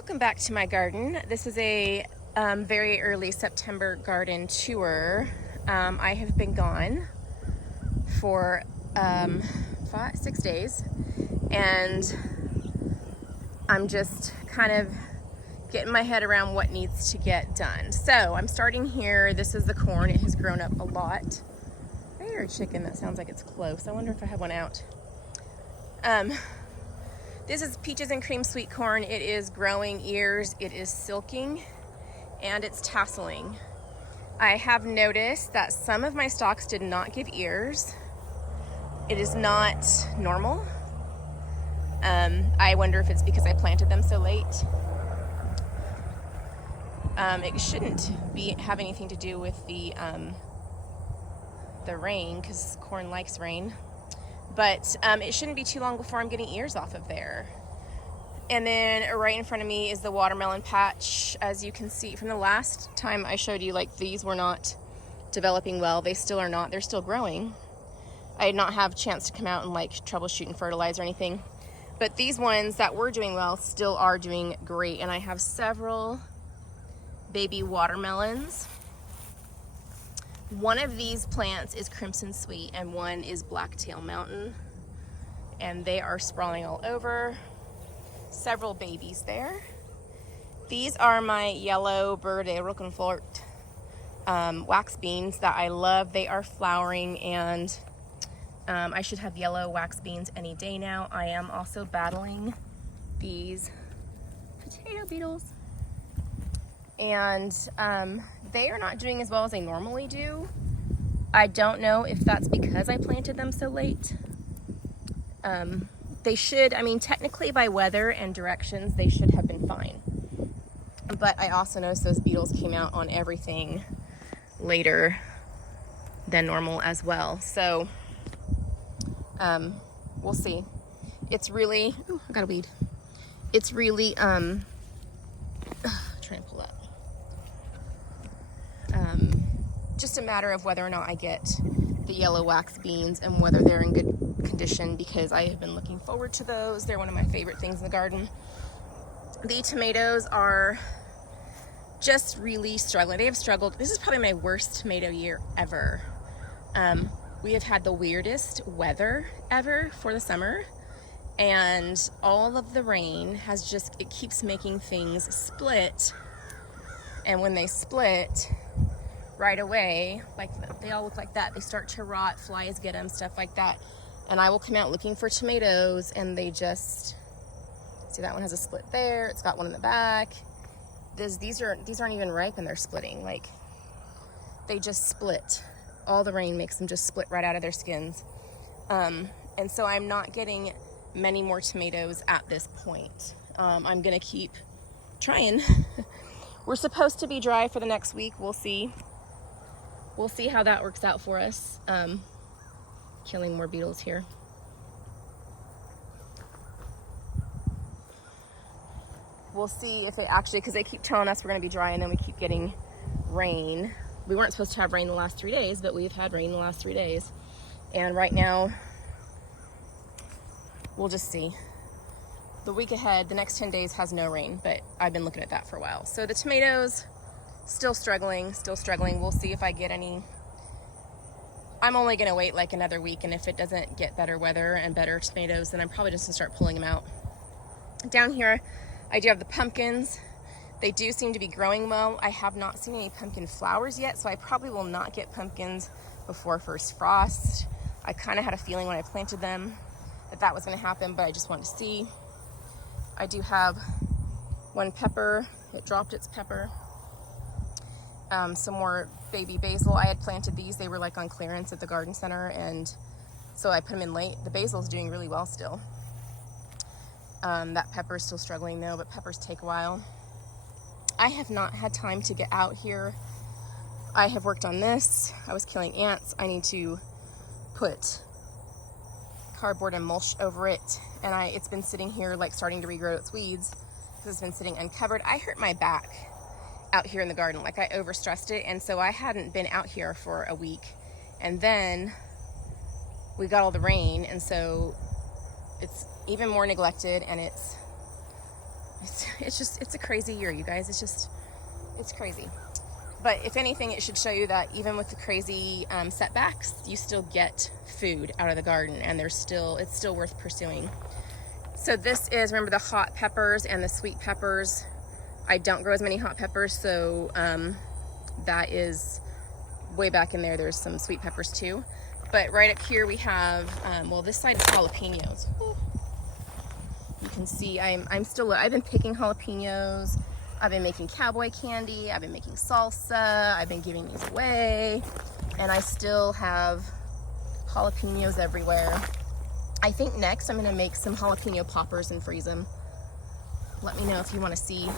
Welcome back to my garden. This is a very early September garden tour. I have been gone for 6 days, and I'm just kind of getting my head around what needs to get done. So I'm starting here. This is the corn. It has grown up a lot. I hear a chicken. That sounds like it's close. I wonder if I have one out. This is peaches and cream sweet corn. It is growing ears, it is silking, and it's tasseling. I have noticed that some of my stalks did not give ears. It is not normal. I wonder if it's because I planted them so late. It shouldn't have anything to do with the rain, because corn likes rain. But it shouldn't be too long before I'm getting ears off of there. And then right in front of me is the watermelon patch. As you can see from the last time I showed you, like, these were not developing well. They still are not. They're still growing. I did not have a chance to come out and like troubleshoot and fertilize or anything. But these ones that were doing well still are doing great. And I have several baby watermelons. One of these plants is Crimson Sweet and one is Blacktail Mountain, and they are sprawling all over. Several babies there. These are my yellow Verde Roquefort wax beans that I love. They are flowering, and I should have yellow wax beans any day now. I am also battling these potato beetles, and they are not doing as well as they normally do. I don't know if that's because I planted them so late. They should, I mean, technically by weather and directions, they should have been fine. But I also noticed those beetles came out on everything later than normal as well. So, we'll see. It's really, ooh, I got a weed. It's really, trying to pull up. Just a matter of whether or not I get the yellow wax beans and whether they're in good condition, because I have been looking forward to those. They're one of my favorite things in the garden. The tomatoes are just really struggling. They have struggled. This is probably my worst tomato year ever. We have had the weirdest weather ever for the summer, and all of the rain has just, it keeps making things split. And when they split right away, like they all look like that, they start to rot, flies get them, stuff like that. And I will come out looking for tomatoes, and they just, see, that one has a split there. It's got one in the back. These aren't even ripe and they're splitting. Like, they just split. All the rain makes them just split right out of their skins. And so I'm not getting many more tomatoes at this point. I'm gonna keep trying. We're supposed to be dry for the next week. We'll see. We'll see how that works out for us. Killing more beetles here. We'll see if it actually, because they keep telling us we're going to be dry and then we keep getting rain. We weren't supposed to have rain the last 3 days, but we've had rain the last 3 days. And right now, we'll just see. The week ahead, the next 10 days has no rain, but I've been looking at that for a while. So the tomatoes, still struggling. We'll see if I get any. I'm only gonna wait like another week, and if it doesn't get better weather and better tomatoes, then I'm probably just gonna start pulling them out. Down here, I do have the pumpkins. They do seem to be growing well. I have not seen any pumpkin flowers yet, so I probably will not get pumpkins before first frost. I kind of had a feeling when I planted them that was gonna happen, but I just wanted to see. I do have one pepper. It dropped its pepper. Some more baby basil. I had planted these. They were like on clearance at the garden center, and so I put them in late. The basil's doing really well still. That pepper is still struggling though, but peppers take a while. I have not had time to get out here. I have worked on this. I was killing ants. I need to put cardboard and mulch over it, and it's been sitting here like starting to regrow its weeds because it's been sitting uncovered. I hurt my back out here in the garden, like I overstressed it, and so I hadn't been out here for a week, and then we got all the rain, and so it's even more neglected, and it's it's a crazy year, you guys. It's crazy. But if anything, it should show you that even with the crazy setbacks, you still get food out of the garden, and it's still worth pursuing. So this is, remember, the hot peppers and the sweet peppers. I don't grow as many hot peppers, so that is way back in there. There's some sweet peppers too. But right up here we have, well, this side is jalapenos. You can see I've been picking jalapenos. I've been making cowboy candy. I've been making salsa. I've been giving these away. And I still have jalapenos everywhere. I think next I'm gonna make some jalapeno poppers and freeze them. Let me know if you wanna see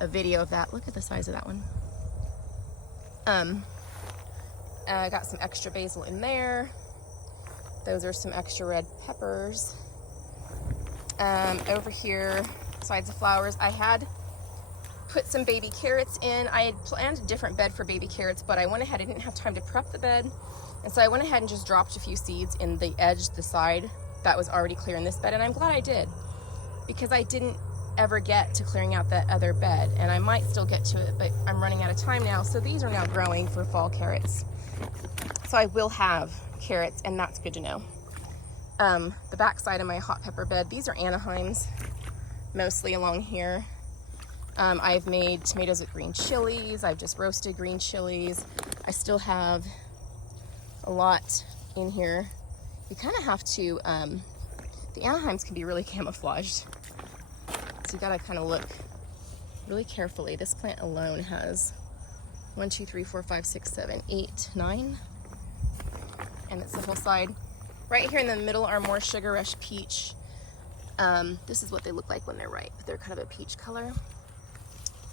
a video of that. Look at the size of that one. I got some extra basil in there. Those are some extra red peppers. Over here, besides the flowers, I had put some baby carrots in. I had planned a different bed for baby carrots, but I went ahead, I didn't have time to prep the bed. And so I went ahead and just dropped a few seeds in the edge, the side that was already clear in this bed. And I'm glad I did, because I didn't ever get to clearing out that other bed, and I might still get to it, but I'm running out of time now. So these are now growing for fall carrots. So I will have carrots, and that's good to know. The back side of my hot pepper bed, these are Anaheims, mostly along here. I've made tomatoes with green chilies. I've just roasted green chilies. I still have a lot in here. You kind of have to, the Anaheims can be really camouflaged. So you gotta kind of look really carefully. This plant alone has 1, 2, 3, 4, 5, 6, 7, 8, 9. And it's the whole side. Right here in the middle are more Sugar Rush peach. This is what they look like when they're ripe. They're kind of a peach color.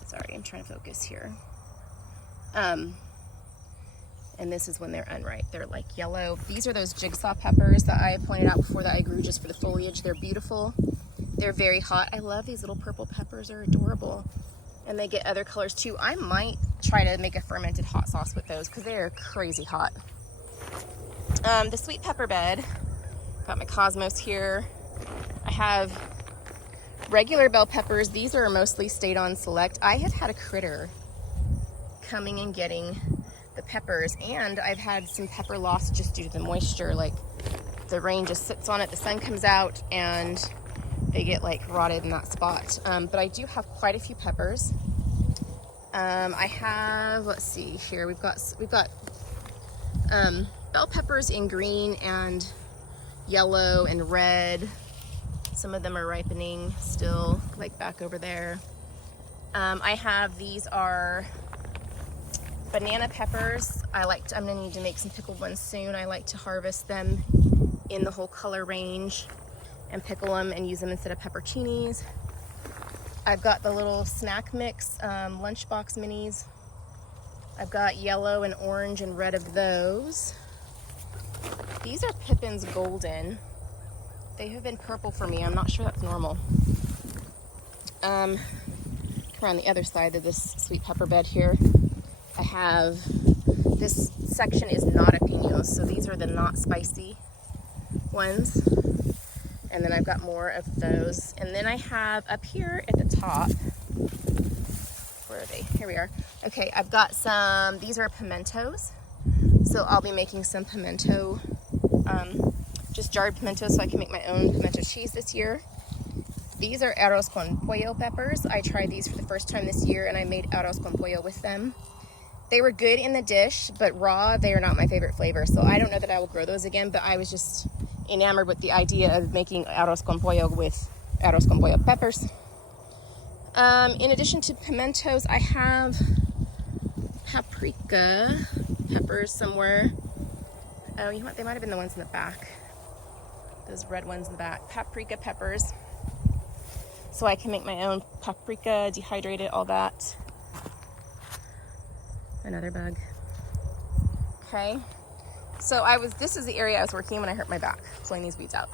Sorry, I'm trying to focus here. And this is when they're unripe. They're like yellow. These are those jigsaw peppers that I pointed out before that I grew just for the foliage. They're beautiful. They're very hot. I love these little purple peppers. They're adorable. And they get other colors too. I might try to make a fermented hot sauce with those because they are crazy hot. The sweet pepper bed. Got my cosmos here. I have regular bell peppers. These are mostly stayed on select. I have had a critter coming and getting the peppers, and I've had some pepper loss just due to the moisture. Like the rain just sits on it, the sun comes out, and they get like rotted in that spot. But I do have quite a few peppers. I have, let's see here, we've got bell peppers in green and yellow and red. Some of them are ripening still, like back over there. I have, these are banana peppers. I'm gonna need to make some pickled ones soon. I like to harvest them in the whole color range and pickle them and use them instead of pepperoncinis. I've got the little snack mix lunchbox minis. I've got yellow and orange and red of those. These are Pippin's Golden. They have been purple for me. I'm not sure that's normal. Come around the other side of this sweet pepper bed here. I have, this section is not jalapenos, so these are the not spicy ones. And then I've got more of those. And then I have up here at the top, where are they? Here we are. Okay, I've got some, these are pimentos. So I'll be making some pimento, just jarred pimentos so I can make my own pimento cheese this year. These are arroz con pollo peppers. I tried these for the first time this year and I made arroz con pollo with them. They were good in the dish, but raw, they are not my favorite flavor. So I don't know that I will grow those again, but I was just enamored with the idea of making arroz con pollo with arroz con pollo peppers. In addition to pimentos, I have paprika peppers somewhere. Oh, you know what? They might have been the ones in the back. Those red ones in the back. Paprika peppers. So I can make my own paprika, dehydrate it, all that. Another bug. Okay. So this is the area I was working in when I hurt my back, pulling these weeds out.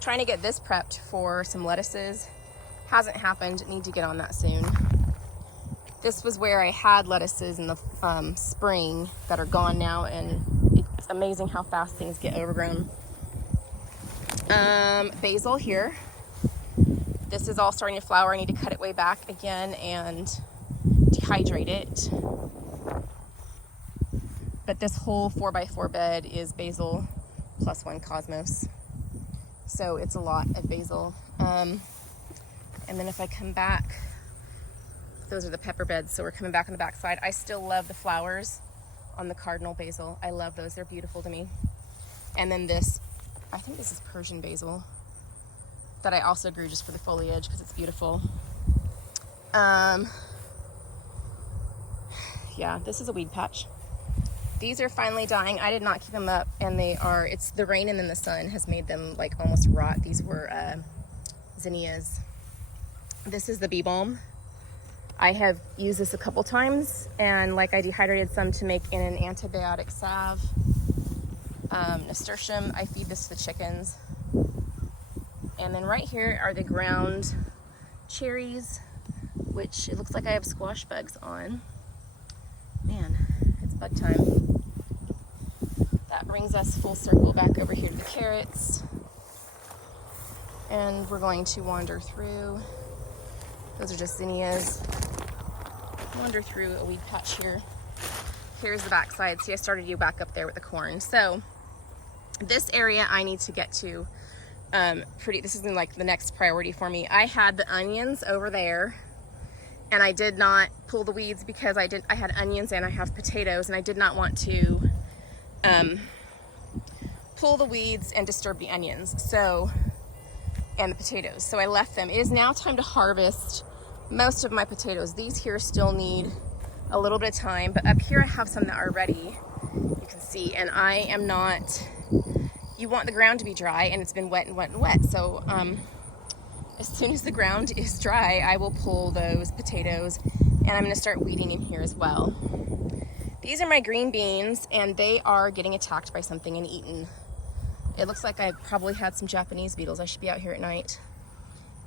Trying to get this prepped for some lettuces. Hasn't happened, need to get on that soon. This was where I had lettuces in the spring that are gone now, and it's amazing how fast things get overgrown. Basil here. This is all starting to flower. I need to cut it way back again and dehydrate it. But this whole 4x4 bed is basil plus 1 cosmos. So it's a lot of basil. And then if I come back, those are the pepper beds. So we're coming back on the back side. I still love the flowers on the cardinal basil. I love those. They're beautiful to me. And then this, I think this is Persian basil that I also grew just for the foliage because it's beautiful. Yeah, this is a weed patch. These are finally dying. I did not keep them up, and it's the rain and then the sun has made them like almost rot. These were zinnias. This is the bee balm. I have used this a couple times, and like I dehydrated some to make in an antibiotic salve. Nasturtium, I feed this to the chickens. And then right here are the ground cherries, which it looks like I have squash bugs on. Man, it's bug time. That brings us full circle back over here to the carrots. And we're going to wander through. Those are just zinnias. Wander through a weed patch here. Here's the back side. See, I started you back up there with the corn. So this area I need to get to this is like the next priority for me. I had the onions over there, and I did not pull the weeds because I had onions and I have potatoes, and I did not want to pull the weeds and disturb the onions and the potatoes. So I left them. It is now time to harvest most of my potatoes. These here still need a little bit of time, but up here I have some that are ready, you can see, and I am not, you want the ground to be dry, and it's been wet and wet and wet. So as soon as the ground is dry, I will pull those potatoes, and I'm going to start weeding in here as well. These are my green beans, and they are getting attacked by something and eaten. It looks like I probably had some Japanese beetles. I should be out here at night.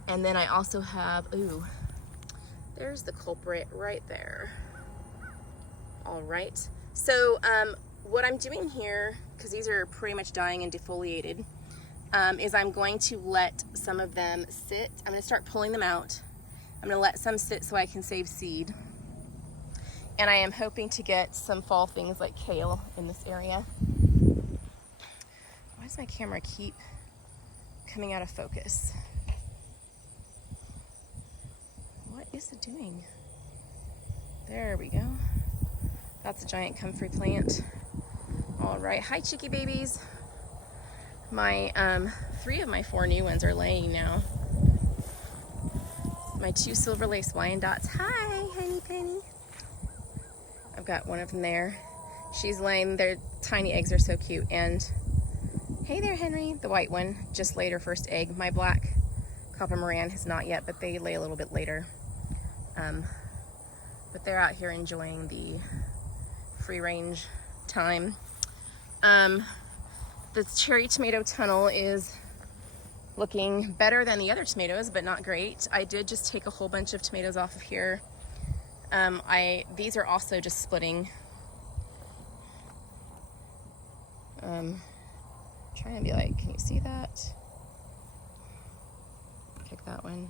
And then I also have, ooh, there's the culprit right there. All right. So what I'm doing here, because these are pretty much dying and defoliated, is I'm going to let some of them sit. I'm going to start pulling them out. I'm going to let some sit so I can save seed. And I am hoping to get some fall things like kale in this area. Why does my camera keep coming out of focus? What is it doing? There we go. That's a giant comfrey plant. All right, hi cheeky babies. My 3 of my 4 new ones are laying now. My 2 silver lace Wyandottes. Hi, honey penny. I've got one of them there. She's laying. Their tiny eggs are so cute. And hey there, Henry. The white one just laid her first egg. My black copper Moran has not yet, but they lay a little bit later. But they're out here enjoying the free range time. The cherry tomato tunnel is looking better than the other tomatoes, but not great. I did just take a whole bunch of tomatoes off of here. These are also just splitting. Trying to be like, can you see that? Pick that one.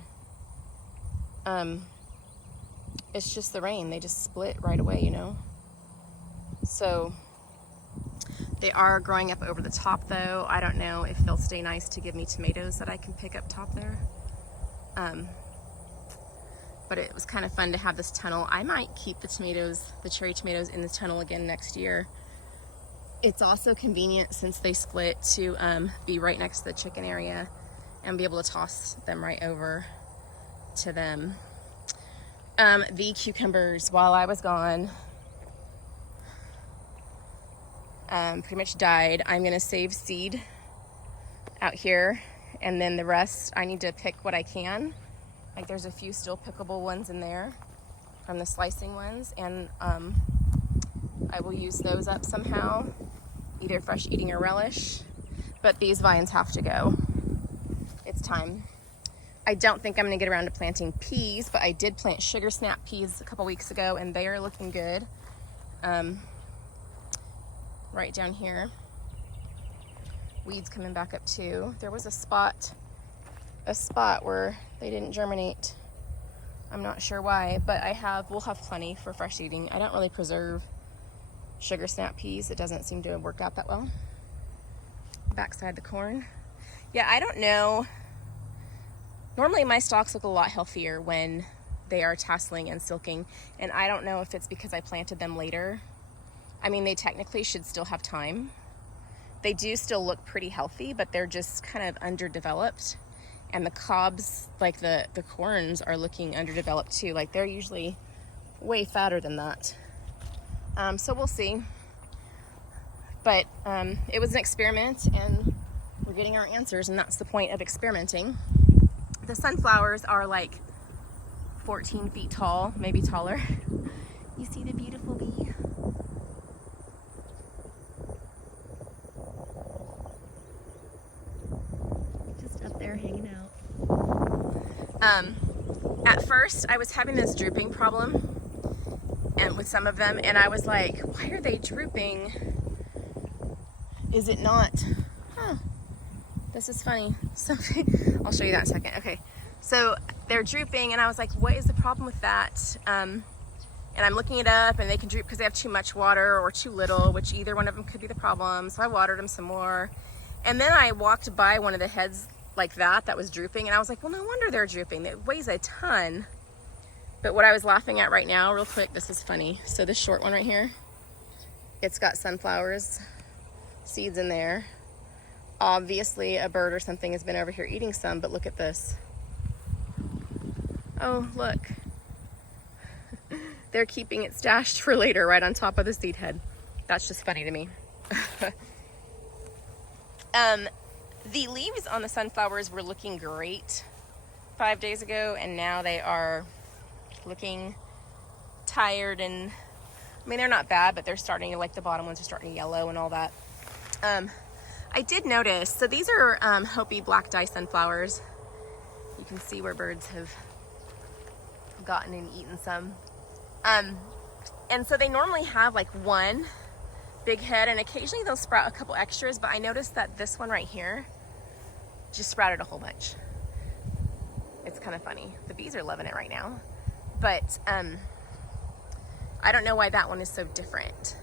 It's just the rain. They just split right away, you know? So they are growing up over the top though. I don't know if they'll stay nice to give me tomatoes that I can pick up top there. But it was kind of fun to have this tunnel. I might keep the tomatoes, the cherry tomatoes, in this tunnel again next year. It's also convenient since they split to be right next to the chicken area and be able to toss them right over to them. The cucumbers, while I was gone, pretty much died. I'm gonna save seed out here, and then the rest I need to pick what I can. Like there's a few still pickable ones in there from the slicing ones, and I will use those up somehow, either fresh eating or relish, but these vines have to go. It's time. I don't think I'm gonna get around to planting peas, but I did plant sugar snap peas a couple weeks ago, and they are looking good. Right down here. Weeds coming back up too. There was a spot a spot where they didn't germinate. I'm not sure why, but we'll have plenty for fresh eating. I don't really preserve sugar snap peas. It doesn't seem to work out that well. Backside the corn. Yeah, I don't know. Normally my stalks look a lot healthier when they are tasseling and silking, and I don't know if it's because I planted them later. I mean, they technically should still have time. They do still look pretty healthy, but they're just kind of underdeveloped. And the cobs, like the corns, are looking underdeveloped too. Like, they're usually way fatter than that. So we'll see. But it was an experiment, and we're getting our answers, and that's the point of experimenting. The sunflowers are like 14 feet tall, maybe taller. You see the beautiful bee? Just up there hanging out. At first, I was having this drooping problem, and with some of them, and I was like, why are they drooping? Is it not? Huh. This is funny. I'll show you that in a second. Okay. So they're drooping, and I was like, what is the problem with that? And I'm looking it up, and they can droop because they have too much water or too little, which either one of them could be the problem. So I watered them some more. And then I walked by one of the heads like that was drooping, and I was like, well, no wonder they're drooping. It weighs a ton. But what I was laughing at right now, real quick, this is funny. So this short one right here, it's got sunflowers seeds in there. Obviously a bird or something has been over here eating some, but look at this. Oh, look. They're keeping it stashed for later right on top of the seed head. That's just funny to me. The leaves on the sunflowers were looking great 5 days ago, and now they are looking tired, and I mean, they're not bad, but they're starting to, like, the bottom ones are starting to yellow and all that. I did notice, so these are Hopi black dye sunflowers. You can see where birds have gotten and eaten some. And so they normally have like one big head, and occasionally they'll sprout a couple extras, but I noticed that this one right here just sprouted a whole bunch. It's kind of funny. The bees are loving it right now. But I don't know why that one is so different.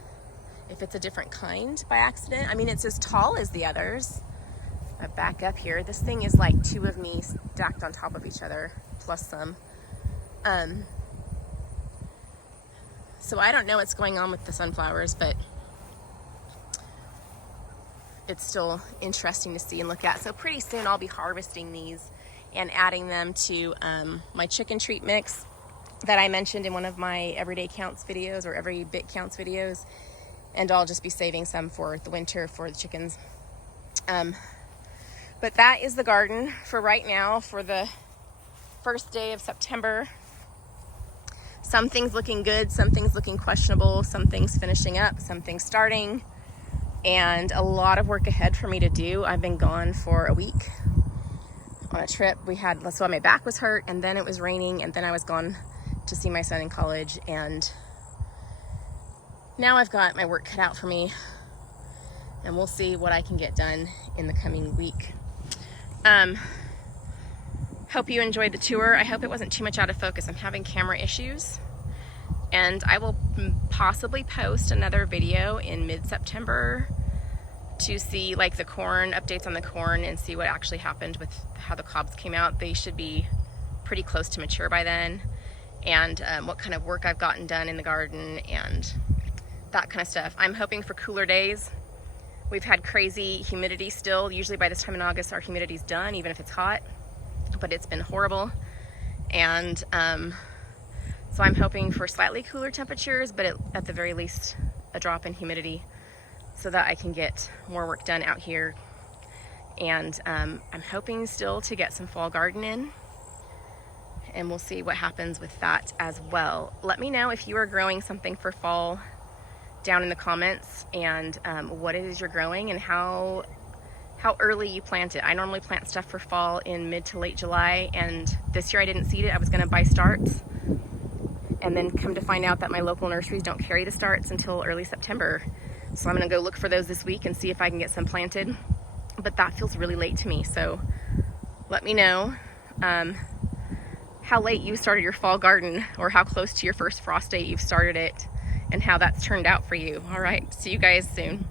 If it's a different kind by accident. I mean, it's as tall as the others. Back up here. This thing is like two of me stacked on top of each other, plus some. So I don't know what's going on with the sunflowers, but it's still interesting to see and look at. So pretty soon I'll be harvesting these and adding them to my chicken treat mix that I mentioned in one of my everyday counts videos, or every bit counts videos. And I'll just be saving some for the winter for the chickens. But that is the garden for right now, for the first day of September. Some things looking good, some things looking questionable, some things finishing up, some things starting, and a lot of work ahead for me to do. I've been gone for a week on a trip. So my back was hurt, and then it was raining, and then I was gone to see my son in college, and now I've got my work cut out for me, and we'll see what I can get done in the coming week. Hope you enjoyed the tour. I hope it wasn't too much out of focus. I'm having camera issues, and I will possibly post another video in mid-September to see like the corn, updates on the corn, and see what actually happened with how the cobs came out. They should be pretty close to mature by then, and what kind of work I've gotten done in the garden and that kind of stuff. I'm hoping for cooler days. We've had crazy humidity still. Usually by this time in August our humidity's done, even if it's hot, but it's been horrible. And so I'm hoping for slightly cooler temperatures, but at the very least a drop in humidity, so that I can get more work done out here. And I'm hoping still to get some fall garden in, and we'll see what happens with that as well. Let me know if you are growing something for fall down in the comments, and what it is you're growing and how early you plant it. I normally plant stuff for fall in mid to late July, and this year I didn't seed it. I was gonna buy starts, and then come to find out that my local nurseries don't carry the starts until early September. So I'm gonna go look for those this week and see if I can get some planted, but that feels really late to me. So let me know how late you started your fall garden, or how close to your first frost date you've started it, and how that's turned out for you. All right, see you guys soon.